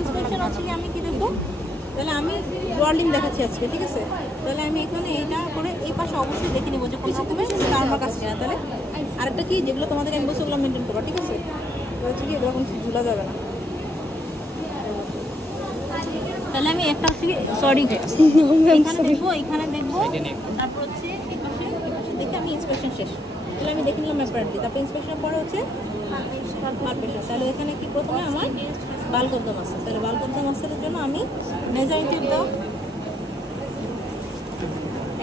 Inspection আছে কি আমি কি দেখবো, তাহলে আমি রোলিং দেখাচ্ছি আজকে, ঠিক আছে? তাহলে আমি এখানে এইটা করে এই পাশে অবশ্যই দেখে নেবো যে কোনো রকমের স্টারমার্ক আছে কিনা। তাহলে আরেকটা কি, যেগুলো তোমাদেরকে আমি বলছি ওগুলো মেনটেন করবা, ঠিক আছে? তো হচ্ছে কি এরকম ঝুলা যাবে না। তাহলে আমি একটা হচ্ছে কি সরি এখানে দেখবো, এখানে দেখবো, তারপর হচ্ছে এই পাশে দেখে আমি ইন্সপেকশন শেষ। তাহলে আমি দেখে নিলাম অ্যাপারেন্টলি, তারপর ইন্সপেকশন পরে হচ্ছে পারফেকশন। তাহলে এখানে কি প্রথমে আমার বাল্ক অফ দ্য মাসেল, তাহলে বাল্ক অফ দ্য মাসেলের জন্য আমি মেজারিং টেপ দাও।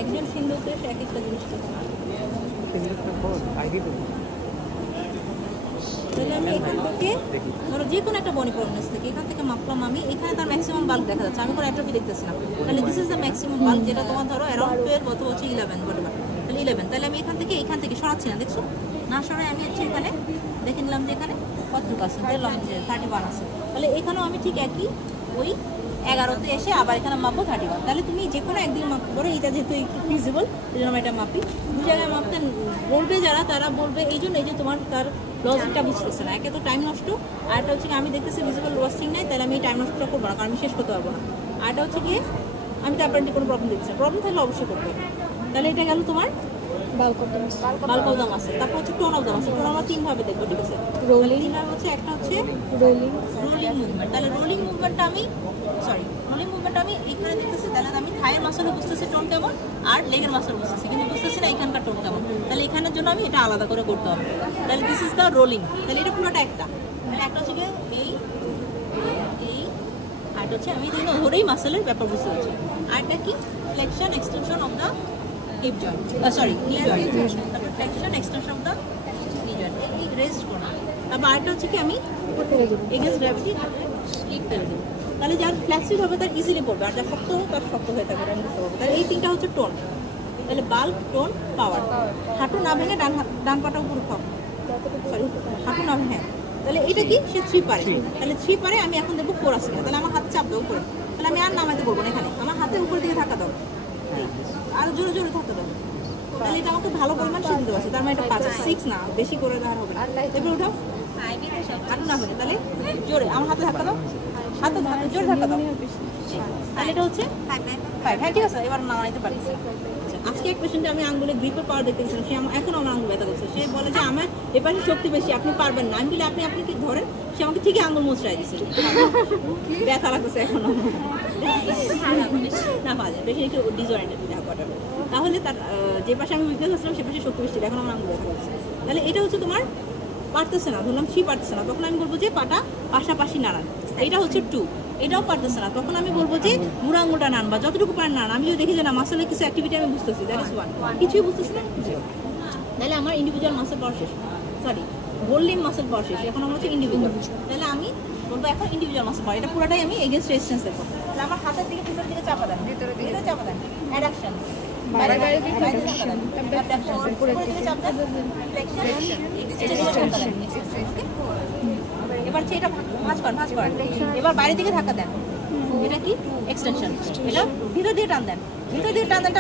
একজন সিন্ধুতে এক একটা জিনিস তাহলে আমি এখান থেকে ধরো যে কোনো একটা বডি প্রবলেম থেকে এখান থেকে মাপলাম আমি, এখানে তার ম্যাক্সিমাম বাল্ক দেখা যাচ্ছে, আমি কোনো অ্যাট্রফি দেখতেছি না। তাহলে this is the maximum bulk, যেটা তোমার ধরো অ্যারাউন্ড 12 অথবা হচ্ছে 11 বডিবার, তাহলে 11। তাহলে আমি এখান থেকে সরাচ্ছি না, দেখছো না সরাই আমি হচ্ছে এখানে দেখে নিলাম যে এখানে কতটুকু আছে, দেখলাম যে 31 আছে। তাহলে এখানেও আমি ঠিক একই ওই 11তে এসে আবার এখানে মাপবো 31। তাহলে তুমি যে কোনো একদিন মাপ করো, এটা যেহেতু একটু ফিজিবল এই জন্য আমি এটা মাপি। দু জায়গায় মাপতে বলবে যারা, তারা বলবে এই জন্য, এই যে তোমার তার লজিকটা বুঝতেছে না, একে তো টাইম নষ্ট, আর একটা হচ্ছে কি আমি দেখতেছি ভিজিবল ওয়াশিং নাই, তাহলে আমি এই টাইম নষ্টটা করবো না, কারণ আমি শেষ করতে পারবো না। আর এটা হচ্ছে গিয়ে আমি তো অ্যাপারেন্টলি কোনো প্রবলেম দেখছি, প্রবলেম থাকলে অবশ্যই করতে হবে। তাহলে এটা গেল তোমার বাল্ক অফ দ্য মাসেল। তারপর হচ্ছে tone of the muscle, tone আমরা 3 ভাবে দেখবো, ঠিক আছে? রোলিং হচ্ছে একটা হচ্ছে রোলিং মুভমেন্ট। তাহলে রোলিং মুভমেন্টটা আমি এখানে দেখতেছি, তাহলে আমি থাইয়ের মাসলে বুঝতেছি টোন কেমন, আর লেগের মাসল বুঝতেছি, কিন্তু বুঝতেছি না এখানকার টোন কেমন। তাহলে এখানের জন্য আমি এটা আলাদা করে করতে হবে। তাহলে দিস ইজ দ্য রোলিং। তাহলে এটা পুরোটা একটা, তাহলে একটা হচ্ছে এই আরটা হচ্ছে আমি ধরেই মাসলের ব্যাপার বুঝতে পারছি। আরটা কি flexion extension of the hip joint, sorry knee joint, তারপর flexion extension of the knee joint, এই রেস্ট করা। তারপর আরটা হচ্ছে কি আমি এগেন্স্ট গ্র্যাভিটি স্লিপ ফেলে দেবো। তাহলে যার ফ্লেক্সিবল হবে তার ইজিলি পড়বে, আর যার শক্ত তার শক্ত হয়ে থাকবে, আমি বুঝতে পারবো। তাহলে এই তিনটা হচ্ছে টোন। তাহলে বাল্ক, টোন, পাওয়ার। হাঁটু না ভেঙে ডান পাটা উপরে খাও, সরি হাঁটু না ভেঙে। তাহলে এটা কি সে 3 পারে, তাহলে 3 পারে। আমি এখন দেখবো 4 আসছে না, তাহলে আমার হাত চাপ দাও উপরে, তাহলে আমি আর নামাতে বলবো না, এখানে আমার হাতে উপর দিকে থাকা দাও, আর জোরে জোরে থাকতে দাও। তাহলে এটা আমাকে ভালো পরিমাণ শিখে দিতে পারছে, তার মানে এটা 5 6 না, বেশি করে দেওয়ার হবে না। এবার উঠাও, হাঁটু না ভেঙে, তাহলে জোরে আমার হাতে ধাক্কা দাও, হাতে জোরে ধাক্কা দাও। তাহলে এটা হচ্ছে 5। হ্যাঁ ঠিক আছে, এবার নামাইতে পারছি। আজকে এক পেশেন্টে আমি আঙ্গুলে গ্রিপের পাওয়ার দেখতেছিলাম, সে এখন আমার আঙ্গুল ব্যথা করছে, সে বলে যে আমার এপাশে শক্তি বেশি, আপনি পারবেন না। আমি বলি আপনি কি ধরেন, সে আমাকে ঠিকই আঙ্গুল মোচড়াই দিচ্ছে, ব্যথা লাগতেছে এখন না পাওয়া যায়, বেশি একটু ডিসঅরিয়েন্টেড দেখা। তাহলে তার যে পাশে আমি উইকনেস আসলাম সে পাশে শক্তি বেশি, এখন আমার আঙ্গুল ব্যথা করছে। তাহলে এটা হচ্ছে তোমার পারতেছে না, ধরলাম 3 পারতেছে না, তখন আমি বলবো যে পাটা পাশাপাশি নাড়ান। এটা হচ্ছে 2, এটাও পারতেছে না, তখন আমি বলবো যে বুড়ো আঙুলটা নান, বা যতটুকু পারেন নান। আমি যদি দেখি যে না মাসেলের কিছু অ্যাক্টিভিটি আমি বুঝতেছি, দ্যাট ইজ 1, কিছুই বুঝতেছি না, তাহলে আমার ইন্ডিভিজুয়াল মাসেল পাওয়ার শেষ, সরি গোল্ডিং মাসেল পাওয়ার শেষ। এখন আমার হচ্ছে ইন্ডিভিজুয়াল, তাহলে আমি বলবো এখন ইন্ডিভিজুয়াল মাসেল পাওয়ার। এটা পুরোটাই আমি এগেন্স্ট রেজিস্ট্যান্স দেখো। তাহলে আমার হাতের দিকে ভিতর দিকে চাপা দেন, ভিতরে দিকে চাপা দেন, অ্যাডাকশন বাইরে বাইরে দিকে চাপা দেন, অ্যাডাকশন উপরে দিকে চাপা দেন, ফ্লেকশন এক্সটেনশন। এবার এটা ভাঁজ করেন, এবার বাইরের দিকে ধাক্কা দেন, এটা কি এক্সটেনশন। এটা ভিতর দিয়ে টান দেন, ভিতর দিয়ে টান দেন,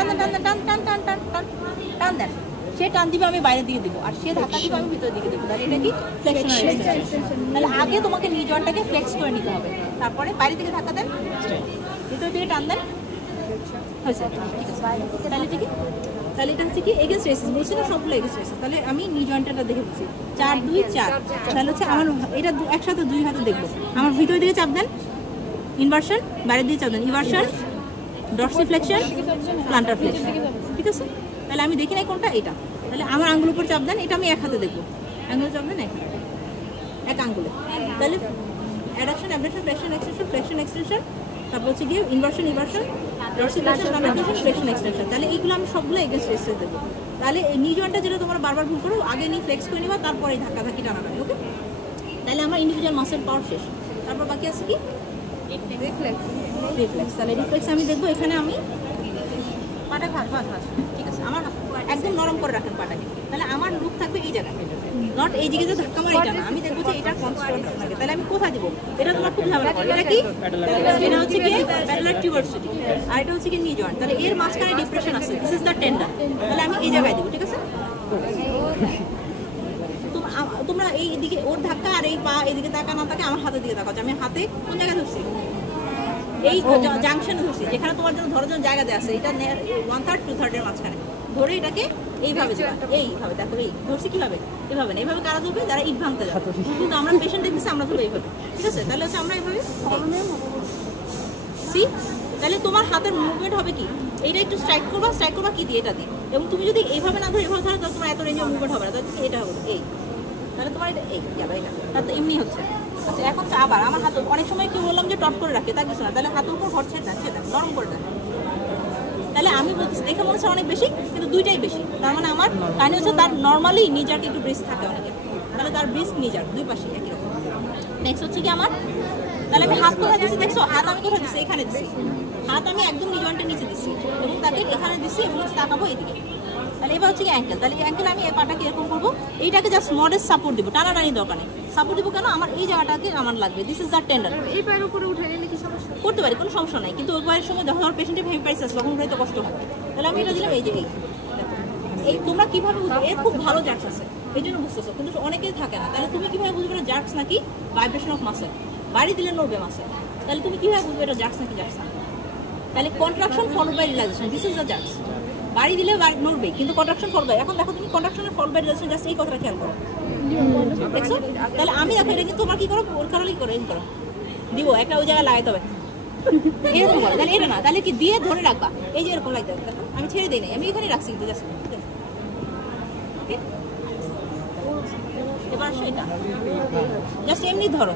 টান দেন, সে টান দিবে আমি বাইরের দিকে দিব, আর সে ধাক্কা দিবে আমি ভিতরের দিকে দিব। তাহলে এটা কি ফ্লেকশন আর এক্সটেনশন। তাহলে আগে তোমাকে নি জয়েন্টটাকে ফ্লেক্স করে নিতে হবে, তারপরে বাইরের দিকে ধাক্কা দেন, ভিতরের দিকে টান দেন, হয়েছে ঠিক আছে। তাহলে ঠিক, তাহলে এটা হচ্ছে কি এগেন্স্ট রেসিস, বলছি না সবগুলো এগেন্স্ট রেসিস। তাহলে আমি নি জয়েন্টটা দেখে বলছি 4 2 4, তাহলে হচ্ছে আমার এটা একসাথে 2 হাতে দেখবো। আমার ভিতরের দিকে চাপ দেন, ইনভার্সন, বাইরের দিকে চাপ দেন, ইনভার্সন, ডরসিফ্লেকশন, প্লান্টার ফ্লেকশন, ঠিক আছে। তাহলে আমি দেখি না কোনটা, এটা। তাহলে আমার আঙ্গুল উপর চাপ দেন, এটা আমি এক হাতে দেখবো, আঙ্গুলে চাপ দেন এক আঙ্গুলে। তাহলে অ্যাডাকশন, অ্যাবডাকশন, ফ্লেকশন এক্সটেনশন, তারপর হচ্ছে গিয়ে ইনভার্সন, ডরসিফ্লেকশন, ফ্লেকশন এক্সটেনশন। তাহলে এইগুলো আমি সবগুলো এগেন্স্ট রেজিস্ট্যান্স দেবো। তাহলে নি জয়েন্টটা যেটা তোমরা বারবার ভুল করো, আগে নি ফ্লেক্স করে নিবা, তারপরে ধাক্কা ধাক্কি টানা টানি, ওকে। তাহলে আমার ইন্ডিভিজুয়াল মাসেল পাওয়ার শেষ। তারপর বাকি আছে কি রিফ্লেক্স। তাহলে রিফ্লেক্স আমি দেখবো, এখানে আমি পাটা ভাঁজ, ঠিক আছে, আমার একদম নরম করে রাখেন পাটাকে। তাহলে আমার লুক থাকবে এই জায়গায়, নট এই দিকে যে ধাক্কা মার এটা না, আমি দেখবো যে এটা কনস্ট্যান্ট থাকে। তাহলে আমি কোথায় দিব, এটা তোমার খুব ঝামেলা করে। এটা কি, এটা হচ্ছে কি প্যারালাল টিউবারসিটি, আর এটা হচ্ছে কি নি জয়েন্ট। তাহলে এর মাঝখানে ডিপ্রেশন আছে, দিস ইজ দ্য টেন্ডন। তাহলে আমি এই জায়গায় দিব, ঠিক আছে। তোমরা তোমরা এই দিকে ওর ধাক্কা আর এই পা এদিকে তাকা না তাকে আমার হাতের দিকে তাকাচ্ছ, আমি হাতে কোন জায়গায় ধরছি, এই জাংশনে ধরছি, যেখানে তোমার জন্য ধরার জন্য জায়গা দেওয়া আছে, এটা 1/3 2/3 এর মাঝখানে ধরে এটাকে এইভাবে দেবা, এইভাবে দেখো এই ধরছি কিভাবে, এইভাবে না, এইভাবে কারা ধরবে যারা ইট ভাঙতে যাবে, কিন্তু আমরা পেশেন্ট দেখতেছি আমরা ধরবো এইভাবে, ঠিক আছে? তাহলে হচ্ছে আমরা এইভাবে সি, তাহলে তোমার হাতের মুভমেন্ট হবে কি, এইটা একটু স্ট্রাইক করবা কি দিয়ে, এটা দিয়ে, এবং তুমি যদি এইভাবে না ধরে এইভাবে ধরো তাহলে তোমার এত রেঞ্জে মুভমেন্ট হবে না, তাহলে এটা হবে এই, তাহলে তোমার এটা এই যাবে, এটা তাহলে তো এমনি হচ্ছে। আচ্ছা এখন আবার আমার হাত অনেক সময় কি বললাম যে টট করে রাখে, তা কিছু না, তাহলে হাতের উপর ঘর ছেড়ে দেন নরম করে দেন, তাহলে আমি বলছি দেখে মনে হচ্ছে অনেক বেশি কিন্তু দুইটাই বেশি, তার মানে আমার কাহিনী হচ্ছে তার নর্মালি নিজারটা একটু ব্রিস্ক থাকে অনেকের, তাহলে তার ব্রিস্ক নিজার দুই পাশে একই রকম। নেক্সট হচ্ছে কি আমার, তাহলে আমি হাত কোথায় দিচ্ছি দেখছো, হাত আমি কোথায় দিচ্ছি, এখানে দিচ্ছি, হাত আমি একদম জয়েন্টের নিচে দিচ্ছি এবং তাকে এখানে দিচ্ছি এবং তাকাবো এদিকে, তাহলে এবার হচ্ছে কি অ্যাঙ্কেল, তাহলে অ্যাঙ্কেল আমি এই পাটাকে এরকম করবো, এইটাকে জাস্ট মডেস্ট সাপোর্ট দিব, টানাটানি দরকার নেই, সাপোর্ট দিব কেন, আমার এই জায়গাটাকে আমার লাগবে, দিস ইজ দ্য টেন্ডার, এই পায়ের উপরে উঠে নিলে কি সমস্যা করতে পারি কোনো সমস্যা নাই, কিন্তু ওই পায়ের সময় যখন আমার পেশেন্টের ভেবে পাইছে তখন হয়তো কষ্ট হয়, তাহলে আমি এটা দিলাম এই যে এই তোমরা কিভাবে বুঝবে, এর খুব ভালো জার্কস আছে এই জন্য বুঝতেছো, কিন্তু অনেকেই থাকে না, তাহলে তুমি কিভাবে বুঝবে এটা জার্কস নাকি ভাইব্রেশন অফ মাসেল, বাড়ি দিলে নড়বে মাসেল, তাহলে তুমি কিভাবে বুঝবে এটা জার্কস নাকি জার্কস না, তাহলে contraction follow by relaxation, this is the jerks, বাড়ি দিলে নড়বে কিন্তু কন্ট্রাকশন ফলো বাই, এখন দেখো তুমি কন্ট্রাকশনের ফলো বাই রিল্যাক্সেশন জাস্ট এই কথাটা খেয়াল করো, দেখছো? তাহলে আমি দেখো এটা কিন্তু তোমার কি করো, ওর কারণেই করো, এরকম করো, দিব একটা ওই জায়গায় লাগাইতে হবে এরকম করো, তাহলে এটা না, তাহলে কি দিয়ে ধরে রাখবা, এই যে এরকম লাগতে হবে, দেখো আমি ছেড়ে দিই নাই, আমি এখানে রাখছি কিন্তু জাস্ট, এবার আসো এটা জাস্ট এমনি ধরো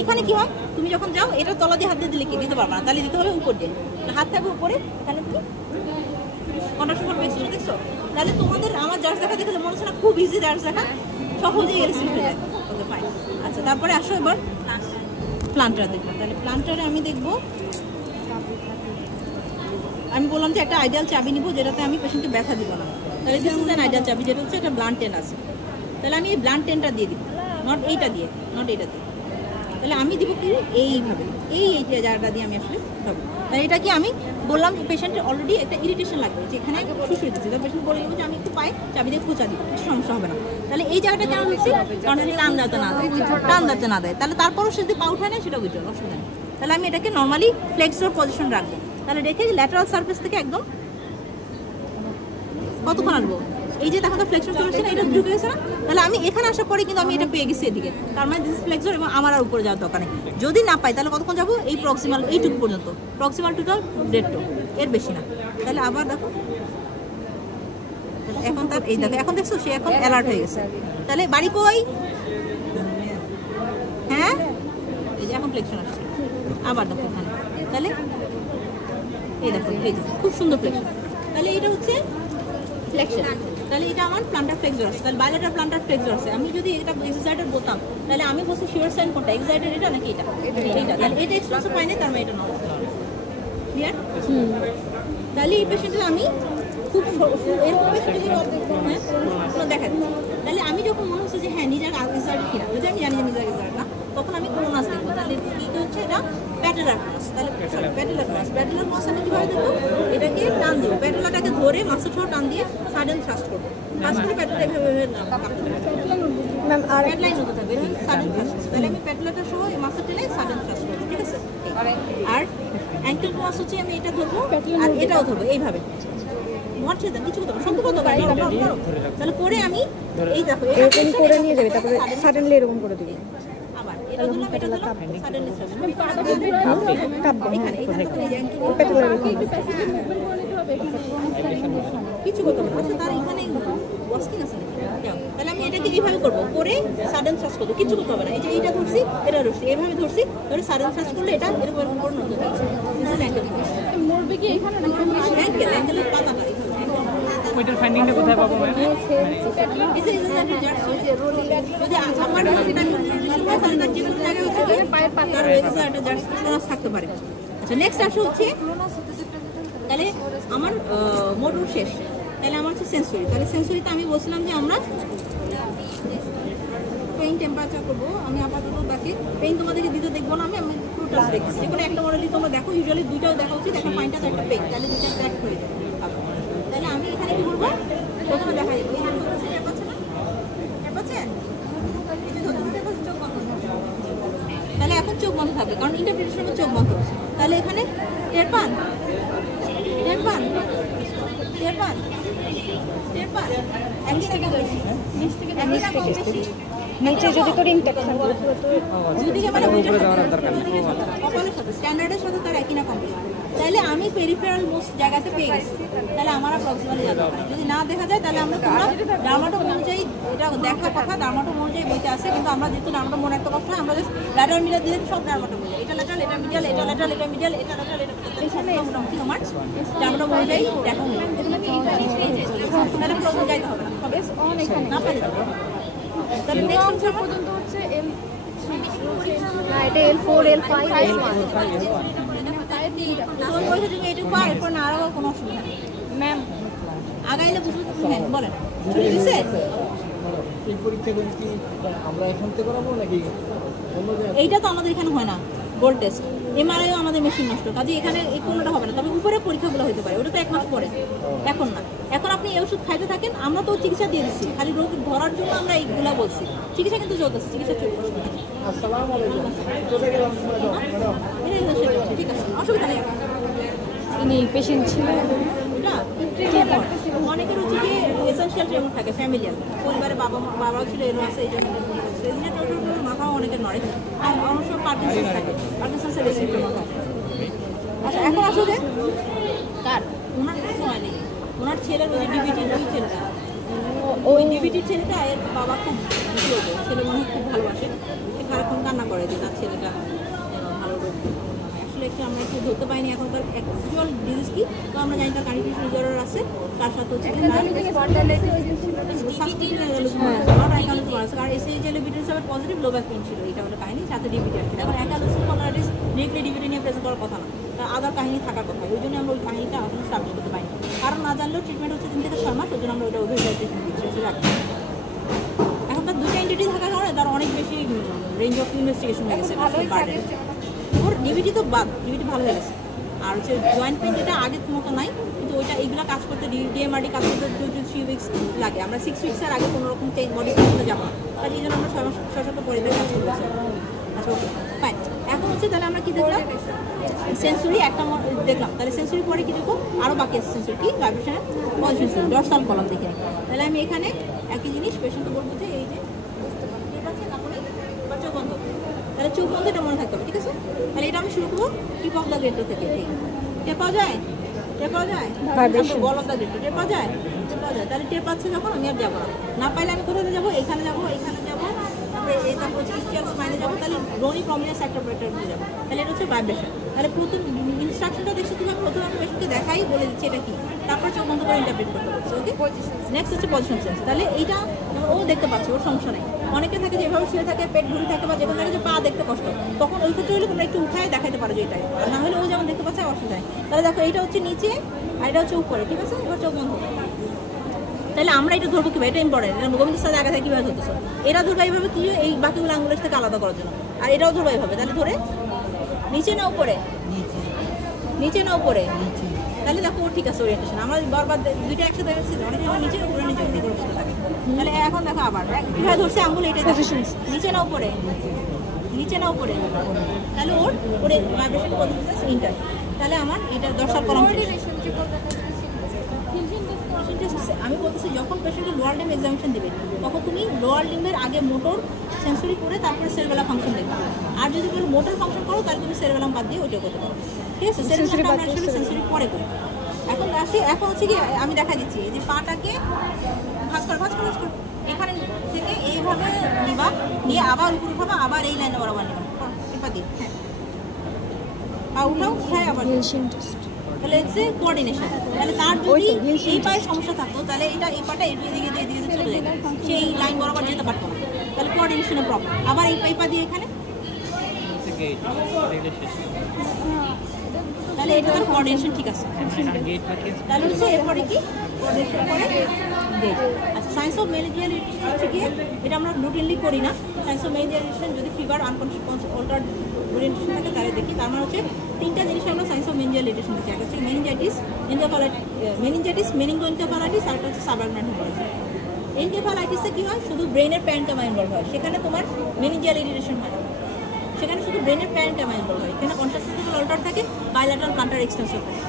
এখানে কি হয়, তুমি যখন যাও এটা তলা দিয়ে হাত দিয়ে দিলে কি দিতে পারবা না, তাহলে দিতে হবে উপর দিয়ে, হাত থাকবে উপরে, এখানে তুমি কন্ট্রাকশন করবে, দেখছো? তাহলে তোমাদের আমার জার্স দেখা দেখলে মনে হচ্ছে না খুব ইজি জার্স দেখা, সহজেই এলসি হয়ে যায়, ওকে ফাইন। আচ্ছা তারপরে আসো এবার প্লান্টার দেখবো, তাহলে প্লান্টারে আমি দেখবো, আমি বললাম যে একটা আইডিয়াল চাবি নিব যেটাতে আমি পেশেন্টকে ব্যথা দিব না, তাহলে দিস ইজ অ্যান আইডিয়াল চাবি, যেটা হচ্ছে একটা ব্লান্ট টেন আছে, তাহলে আমি এই ব্লান্ট টেনটা দিয়ে দিব, নট এইটা দিয়ে, তাহলে আমি দিব কি এইভাবে, এই জায়গাটা দিয়ে আমি আসলে হবে, তাহলে এটা কি আমি বললাম পেশেন্টের অলরেডি একটা ইরিটেশন লাগবে, যেখানে শুশুয়ে দিচ্ছি, তাহলে পেশেন্ট বলে যে আমি একটু পাই চাবি দিয়ে খোঁচা দিব, কিছু সমস্যা হবে না, তাহলে এই জায়গাটা কেন দিচ্ছি, কারণ যদি টান যাতে না দেয়, তাহলে তারপরও সে যদি পা উঠায় নেয় সেটা উইথড্রল, অসুবিধা নেই, তাহলে আমি এটাকে নর্মালি ফ্লেক্সর পজিশন রাখবো, তাহলে রেখে ল্যাটারাল সারফেস থেকে একদম কতক্ষণ আসবো, এই যে দেখো তো ফ্লেক্সর চলছে না, এটা ঢুকে গেছে না, তাহলে আমি এখানে আসার পরে কিন্তু আমি এটা পেয়ে গেছি এদিকে, তার মানে দিস ফ্লেক্সর এবং আমার আর উপরে যাওয়ার দরকার নেই, যদি না পাই তাহলে কতক্ষণ যাবো, এই প্রক্সিমাল এইটুকু পর্যন্ত, প্রক্সিমাল টুটাল ডেড টো, এর বেশি না, তাহলে আবার দেখো এখন তার এই দেখো, এখন দেখছো সে এখন অ্যালার্ট হয়ে গেছে, তাহলে বাড়ি কই, হ্যাঁ এই যে এখন ফ্লেক্সন আসছে, আবার দেখো এখানে, তাহলে এই দেখো এই যে খুব সুন্দর ফ্লেক্সন, তাহলে এটা হচ্ছে ফ্লেক্সন, তাহলে এটা আমার প্লান্টার ফ্লেক্সর আছে, তাহলে বাইলেটার প্লান্টার ফ্লেক্সর আছে, আমি যদি এটা এক্সাইটেড বলতাম তাহলে আমি বলছি শিওর সাইন কোনটা, এক্সাইটেড এটা নাকি এটা, তাহলে এটা এক্সপ্রেসিভ পাইনি, তার মানে এটা নর্মাল, ক্লিয়ার? তাহলে এই পেশেন্টটা আমি খুব এরকম পেশেন্ট দেখা দিচ্ছি, তাহলে আমি যখন মনে হচ্ছে যে হ্যাঁ নিজের এক্সাইটেড কিনা, যদি আমি জানি যে নিজের এক্সাইটেড না, তখন আমি ক্লোনাস দেখবো, তাহলে এটা হচ্ছে এটা প্যাটেলার ক্লোনাস, তাহলে প্যাটেলার ক্লোনাস আমি কীভাবে দেবো, এটাকে টান দেবো, প্যাটেলাটাকে ধরে মাসেল সহ টান দিয়ে সাডেন থ্রাস্ট করবো, ফার্স্ট করে প্যাটেলা এভাবে প্যাটলাইন হতে থাকবে, সাডেন থ্রাস্ট, তাহলে আমি প্যাটেলাটা সহ মাসেল টেনে সাডেন থ্রাস্ট করবো, ঠিক আছে? আর অ্যাঙ্কেল ক্লোনাস হচ্ছে আমি এটা ধরবো আর এটাও ধরবো এইভাবে, কিছু তাহলে করে আমি এই দেখো এরকম করে নিয়ে যাবে, তারপরে সাডেনলি এরকম করে দিবে, আবার এটা দিলাম এটা দিলাম সাডেনলি কিছু করতে হবে, আচ্ছা তার এখানে ওয়াস্টিং আছে, তাহলে আমি এটাকে এইভাবে করবো, করে সাডেন থ্রাস্ট করবো, কিছু করতে হবে না, এই যে এইটা ধরছি এটা ধরছি এইভাবে ধরছি, ধরে সাডেন থ্রাস্ট করলে এটা এরকম এরকম করে নতুন মরবে কি এখানে না, অ্যাঙ্কেলের পাতাটা ওইটার ফাইন্ডিংটা কোথায় পাবো ম্যাম? যদি আমার থাকতে পারে। আচ্ছা নেক্সট আসে হচ্ছে, তাহলে আমার মোটর শেষ, তাহলে আমার হচ্ছে সেন্সরি, তাহলে সেন্সরিতে আমি বলছিলাম যে আমরা পেইন টেম্পারেচার করবো, আমি আপাতত বাকি পেইন তোমাদেরকে দিতে দেখবো না, আমি পুরোটা দেখছি, যে কোনো একটা মডেলই তোমরা দেখো, ইউজুয়ালি দুইটাও দেখা উচিত, একটা পাইনটা একটা পেইন, তাহলে দুইটা ট্র্যাক করে দেবো, তাহলে আমি এখানে কি করবো, প্রথমে দেখা যাবে এই হ্যান্ড পাচ্ছে না, তাহলে এখন চোখ বন্ধ থাকবে, কারণ ইন্টারপ্রিটেশনের মধ্যে চোখ বন্ধ। তাহলে এখানে টের পান, টের পান, টের পান, টের পান, একই না কম বেশি, একই না কম বেশি। নিচে যদি তোর ইনটেকশন দুদিকে মানে কপালের সাথে স্ট্যান্ডার্ডের সাথে তার একই না কম বেশি। তাহলে আমি পেরিফেরাল মোস্ট জায়গাতে পেয়ে গেছি, তাহলে আমার আর প্রক্সিমালি যাবে না। যদি না দেখা যায় তাহলে আমরা তোমরা ডার্মাটোম অনুযায়ী, এটা দেখার কথা ডার্মাটোম অনুযায়ী বইতে আসে, কিন্তু আমরা যেহেতু ডার্মাটোম মনে একটা কথা, আমরা জাস্ট ল্যাটারাল মিডিয়াল দিলে সব ডার্মাটোম বলি, এটা ল্যাটারাল, এটা মিডিয়াল, এটা ল্যাটারাল, এটা মিডিয়াল, এটা ল্যাটারাল, এটা এখানে মোটামুটি তোমার ডার্মাটোম অনুযায়ী দেখা হবে। তাহলে প্রবলেম যাইতে হবে না, হবে না পারে। তাহলে নেক্সট পর্যন্ত হচ্ছে এটা L4 L5 এরপর না আরো কোনো অসুবিধা নেই ম্যাম। আগাইলে বুঝতে হ্যাঁ বলেন ছুটি দিছে। এই পরীক্ষাগুলো কি আমরা এখান থেকে করাবো নাকি অন্য জায়গায়? এইটা তো আমাদের এখানে হয় না, গোল্ড টেস্ট, এমআরআইও আমাদের মেশিন নষ্ট, কাজে এখানে এই কোনোটা হবে না। তবে উপরে পরীক্ষাগুলো হতে পারে, ওটা তো 1 মাস পরে, এখন না। এখন আপনি এই ওষুধ খাইতে থাকেন, আমরা তো চিকিৎসা দিয়ে দিচ্ছি, খালি রোগ ধরার জন্য আমরা এইগুলা বলছি। চিকিৎসা কিন্তু চলতেছে, চিকিৎসা চলতেছে। আসসালামু আলাইকুম, চলে গেলাম ম্যাডাম। ঠিক আছে, অসুবিধা নেই। ইনি পেশেন্ট ছিলেন। অনেকের হচ্ছে যে এসেনশিয়াল ট্রেমর থাকে, ফ্যামিলিয়াল, পরিবারে বাবাও ছিল, এরও আছে, এই জন্য মাথাও অনেকের নড়ে। আর অনেক সময় পার্কিনসন্স থাকে, পার্কিনসন্সের বেশি ট্রেমর থাকে। আচ্ছা এখন আসলে কার ওনার কিছু হয় নেই, ওনার ছেলের ওই ডিবিটির দুই ছেলেটা, ওই ডিবিটির ছেলেটা এর বাবা খুব ছেলে মনে খুব ভালোবাসে, সারাক্ষণ কান্না করে যে তার ছেলেটা ভালো রোগ। একটু আমরা একটু ধরতে পাইনি এখন তার অ্যাকচুয়াল ডিজিজ কি, তো আমরা জানি তার কানেক্টিভ রিজার্ভার আছে, তার সাথে হচ্ছে আর এসএইচএল বিটেনসের পজিটিভ লো ব্যাক পেইন ছিল, এটা হলো কাহিনী, সাথে ডিবিটি ছিল। এখন একালোসিস কলারাইটিস ডিরেক্টলি ডিবিটি নিয়ে প্রেজেন্ট করার কথা না, তার আদার কাহিনী থাকার কথা, ওই জন্য আমরা ওই কাহিনীটা এখন সাবমিট করতে পারিনি। কারণ না জানলেও ট্রিটমেন্ট হচ্ছে 3 থেকে 6 মাস, ওই জন্য আমরা ওইটা ওভার ট্রিটমেন্ট দিচ্ছি রাখছি। এখন তার দুইটা এন্টিটি থাকার কারণে তার অনেক বেশি রেঞ্জ অফ ইনভেস্টিগেশন হয়ে গেছে। ওর ডিবিটি তো বাদ, ডিবিটি ভালো হয়ে গেছে। আর হচ্ছে জয়েন্ট পেইন যেটা আগের মতো নাই, কিন্তু ওইটা এইগুলো কাজ করতে ডিএমআরডি কাজ করতে 2 to 3 উইক্স লাগে। আমরা 6 উইক্সের আগে কোনো রকম বডি করতে যাবো না, তাই এই জন্য আমরা 6 সপ্তাহ পরে কাজ করতেছি। আচ্ছা ওকে ফাইন। এখন হচ্ছে তাহলে আমরা কি দেখলাম, সেন্সরি একটা দেখলাম, তাহলে সেন্সরি পরে কি দেখবো, আরও বাকি আছে সেন্সরি কি ভাইব্রেশনের পজিশন, ডরসাল কলাম দেখে। তাহলে আমি এখানে একই জিনিস পেশেন্টকে বলবো যে এই যে ঠিক আছে আপনি বা চোখ বন্ধ, তাহলে চোখ বন্ধ এটা মনে থাকতে হবে, ঠিক আছে। তাহলে এটা আমি শুরু করবো টিপ অফ দ্য গ্রেটার থেকে, টের পাওয়া যায়, টের পাওয়া যায়, বল অফ দ্য গ্রেটার টের পাওয়া যায়, টের পাওয়া যায়। তাহলে টের পাচ্ছে যখন আমি আর যাবো না, পাইলে আমি কোথায় যাবো, এখানে যাবো, এখানে যাবো, তারপরে এই তারপর হচ্ছে স্কিয়াল স্পাইনে যাবো, তাহলে রোনি প্রমিনেন্স একটা ব্রেটার হয়ে যাবো। তাহলে এটা হচ্ছে ভাইব্রেশন। তাহলে প্রথম ইনস্ট্রাকশনটা দেখছি কীভাবে, প্রথমে আমি পেশেন্টকে দেখাই বলে দিচ্ছি এটা কি, তারপর চোখ বন্ধ করে ইন্টারপ্রেট করতে পারছি। ওকে, নেক্সট হচ্ছে পজিশন সেন্স। তাহলে এইটা ও দেখতে পাচ্ছে, ওর সমস্যা নেই। অনেকে থাকে যেভাবে শুয়ে থাকে, পেট ঘুরে থাকে, বা যেখানে থাকে যে পা দেখতে কষ্ট, তখন ওই ক্ষেত্রে হলে তোমরা একটু উঠায় দেখাতে পারো যে এটাই, না হলে ও যেমন দেখতে পাচ্ছে অসুবিধা নেই। তাহলে দেখো এইটা হচ্ছে নিচে আর এটা হচ্ছে উপরে, ঠিক আছে। এবার চোখ বন্ধ। তাহলে আমরা এটা ধরবো কিভাবে, এটা ইম্পর্টেন্ট, এটা গোবিন্দের সাথে আগে থেকে কীভাবে ধরতেছো, এরা ধরবা এইভাবে কি এই বাকিগুলো আঙ্গুলের থেকে আলাদা করার জন্য, আর এটাও ধরবা এইভাবে। তাহলে ধরে নিচে না উপরে, নিচে না উপরে, তাহলে দেখো ঠিক আছে ওরিয়েন্টেশন। আমরা বারবার দুইটা একসাথে দেখেছি, অনেক সময় নিচে উপরে নিচে উপরে বসতে থাকে। তাহলে এখন দেখো আবার কীভাবে ধরছে আঙ্গুল, এটাই নিচে না উপরে, নিচে না উপরে, তাহলে ওর ওরে ভাইব্রেশন পজিশন ইন্টার। তাহলে আমার এটা দর্শক কলম আমি বলতেছি, যখন পেশেন্টের লোয়ার লিম্ব এক্সামিনেশন দেবে তখন তুমি লোয়ার লিম্বের আগে মোটর সেন্সরি করে তারপরে সেরিবেলাম ফাংশন দেখবে। আর যদি কোনো মোটর ফাংশন করো তাহলে তুমি সেরিবেলাম বাদ দিয়ে ওইটা করতে পারো, ঠিক আছে। সেরিবেলামটা আমরা আসলে সেন্সরি পরে করি। এখন আসি, এখন হচ্ছে কি আমি দেখা দিচ্ছি এই যে পাটাকে ভাঁজ কর, ভাঁজ কর, ভাঁজ কর, এখানে থেকে এইভাবে নিবা, নিয়ে আবার উপরে উঠাবা, আবার এই লাইনে বরাবর নিবা, এপা দিয়ে হ্যাঁ পা উঠাও, উঠায় আবার, তাহলে হচ্ছে কোঅর্ডিনেশন। তাহলে তার যদি এই পায়ে সমস্যা থাকতো তাহলে এটা এই পাটা এদিকে চলে যেত, সেই লাইন বরাবর যেতে পারতো না, তাহলে কোঅর্ডিনেশনের প্রবলেম। আবার এই পা দিয়ে এখানে, তাহলে এটা তার কোঅর্ডিনেশন ঠিক আছে। তাহলে হচ্ছে এরপরে কি কোঅর্ডিনেশন করে গেট। আচ্ছা সায়েন্স অফ মেনিঞ্জিয়াল ইরিটেশন হচ্ছে কি, এটা আমরা রুটিনলি করি না। সায়েন্স অফ মেনিঞ্জিয়াল ইরিটেশন যদি ফিভার আনকনসিয়াস অল্টার ওরিয়েন্টেশন থাকে তাহলে দেখি। তার মানে হচ্ছে 3টা জিনিস আমরা সায়েন্স অফ মেনিঞ্জিয়াল ইরিটেশন দেখি। একটা হচ্ছে মেনিঞ্জাইটিস, মেনিঞ্জাইটিস, মেনিঙ্গোএনকেফালাইটিস, আর একটা হচ্ছে সাবারনান হেমারেজ। এনকেফালাইটিসে কি হয়, শুধু ব্রেনের প্যারেনকাইমা ইনভলভ হয়, সেখানে তোমার মেনিঞ্জিয়াল ইরিটেশন হয়। সেখানে শুধু ব্রেনের প্যারেন্টামাইন বলা হয়, এখানে কন্ট্রাসেপ্টিভ অল্টার থাকে, বাইল্যাটারাল প্লান্টার এক্সটেনশন থাকে,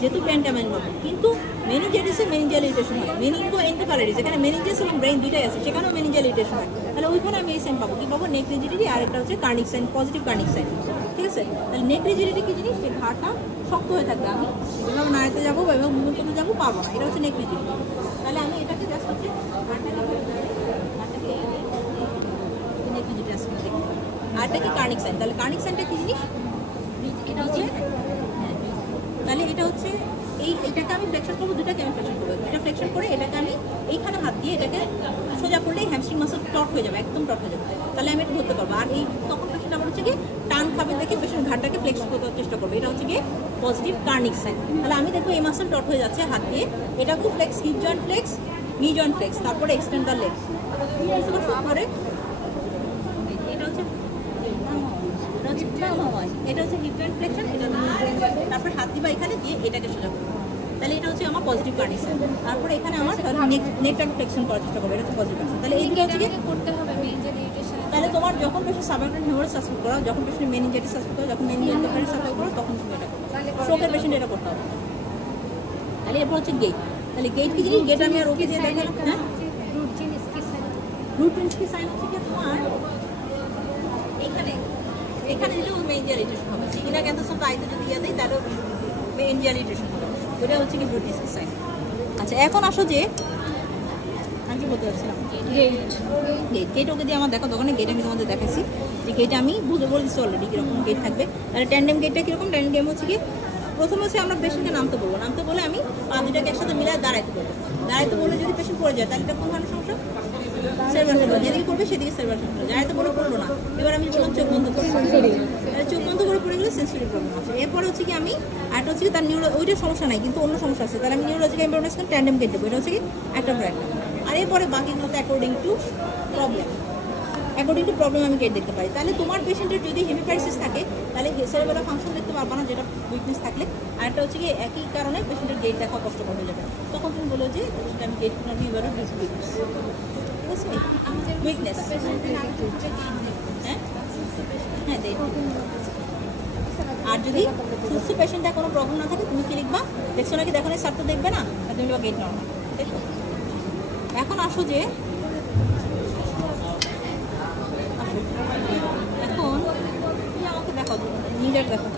যেহেতু প্যারেন্টামাইন বলা হয়। কিন্তু মেনিনজাইটিসে মেনিনজিয়াল ইরিটেশন হয়, মেনিনগো এনকেফালাইটিস যেখানে মেনিনজাস এবং ব্রেন দুইটাই আছে সেখানেও মেনিনজিয়াল ইরিটেশন হয়, তাহলে ওইখানে আমি এই সাইন পাবো, কি পাবো? নেক রিজিডিটি, আর একটা হচ্ছে Kernig sign, positive Kernig sign, ঠিক আছে? তাহলে নেক রিজিডিটি কি জিনিস? যে ঘাড়টা শক্ত হয়ে থাকবে, আমি এভাবে নাড়াতে যাবো বা এভাবে মুভমেন্ট করতে যাবো, পারবো না, এটা হচ্ছে নেক রিজিডিটি। তাহলে আমি এটাকে জাস্ট হচ্ছে নেক রিজিডিটি আসলে দেখি, আর এটা কি কার্নিক সাইন। তাহলে কার্নিক সাইনটা কি জিনিস? এটা হচ্ছে, তাহলে এটা হচ্ছে এইটাকে আমি ফ্লেকশন করবো, দুটাকে আমি ফ্লেকশন করবো, এটা ফ্লেকশন করে এটাকে আমি এইখানে হাত দিয়ে এটাকে সোজা করলেই হ্যামস্ট্রিং মাসল টট হয়ে যাবে, একদম টট হয়ে যাবে, তাহলে আমি এটা ধরতে পারবো। আর এই তখন পেশেন্ট আমার হচ্ছে কি টান খাবে দেখে পেশেন্ট ঘাটটাকে ফ্লেক্স করতে চেষ্টা করবে, এটা হচ্ছে কি পজিটিভ কার্নিক সাইন। তাহলে আমি দেখবো এই মাসল টট হয়ে যাচ্ছে হাত দিয়ে, এটাকেও flex, hip joint flex, knee joint flex, তারপরে এক্সটেন্ড দ্য লেগ, পরে এটা হচ্ছে এটা হচ্ছে হিপ জয়েন্ট ফ্লেকশন, এটা তারপর হাত দিবা এখানে দিয়ে এটাকে সোজা করবো, তাহলে এটা হচ্ছে আমার পজিটিভ কার্নিক সাইন। তারপরে এখানে আমার নেকটাকে ফ্লেকশন করার চেষ্টা করবে, এটা হচ্ছে পজিটিভ কার্নিক সাইন। তাহলে এইদিকে হচ্ছে করতে হবে মেনজিয়াল ইরিটেশন। তাহলে তোমার যখন পেশেন্ট সাবঅ্যাকুটাল হেমোরেজ সাসপেক্ট করো, যখন পেশেন্ট মেনিনজাইটিস সাসপেক্ট করো, যখন মেনিনজাইটিস সাসপেক্ট করো, তখন তুমি এটা করো। স্ট্রোকের পেশেন্ট এটা করতে হবে। তাহলে এরপর হচ্ছে গেট। তাহলে গেট কি জিনিস? গেট আমি আর ওকে দিয়ে দেখালাম। হ্যাঁ, রুটিনস্কি সাইন হচ্ছে কি তোমার এখানে এখানে যেটা মেনজিয়াল ইরিটেশন হবে, সিগনা ক্যান্সার আইতে যদি দিয়ে দেয় তাহলে মেনজিয়াল ইরিটেশন হবে, ওটা হচ্ছে কি রুটিনস্কি সাইন। আচ্ছা, এখন আসো যে আমি কি বলতে চাচ্ছিলাম, গেট ওকে দিয়ে আমার দেখো, দোকানে গেট আমি তোমাদের দেখাচ্ছি যে গেট আমি বলে দিচ্ছি অলরেডি কীরকম গেট থাকবে। তাহলে ট্যান্ডেম গেটটা কীরকম? ট্যান্ডেম গেম হচ্ছে কি প্রথমে হচ্ছে আমরা পেশেন্টকে নামতে বলবো, নামতে বলে আমি পা দুটাকে একসাথে মিলায় দাঁড়াইতে বলবো, দাঁড়াইতে বলে যদি পেশেন্ট পড়ে যায় তাহলে এটা কোন ধরনের সমস্যা? সেরভাল, যেদিকে করবে সেদিকে সেরভাল সমস্যা। দাঁড়াইতে বলে পড়লো না, এবার আমি বললাম চোখ বন্ধ করে, চোখ বন্ধ করে পড়ে গেলে সেন্সরি প্রবলেম আছে। এরপরে হচ্ছে কি আমি একটা হচ্ছে কি তার ওইটা সমস্যা নাই কিন্তু অন্য সমস্যা আছে, তাহলে আমি নিউরোলজিক্যাল ইমপ্রবলেম ট্যান্ডেম গেট দেবো, এটা হচ্ছে কি একটা পর একটা। আর এরপরে বাকিগুলোতে অ্যাকর্ডিং টু প্রবলেম আমি গেট দেখতে পারি। তাহলে তোমার পেশেন্টের যদি হেমিপ্যারাইসিস থাকে তাহলে সেরেব্রাল ফাংশন দেখতে পারবা না, যেটা উইকনেস থাকলে। আর একটা হচ্ছে কি একই কারণে পেশেন্টের গেট দেখা কষ্টকর হয়ে যাবে, তখন তুমি বলো যে আমি গেট নিয়ে এবারে উইকনেস, ঠিক আছে? উইকনেস, হ্যাঁ হ্যাঁ দেখ। আর যদি সুস্থ পেশেন্টের কোনো প্রবলেম না থাকে তুমি কি লিখবা? দেখছো নাকি দেখো না, স্যার তো দেখবে না, তুমি লিখবা গেট নর্মাল। এখন আসো যে এখন তুমি আমাকে দেখো, নিজের দেখো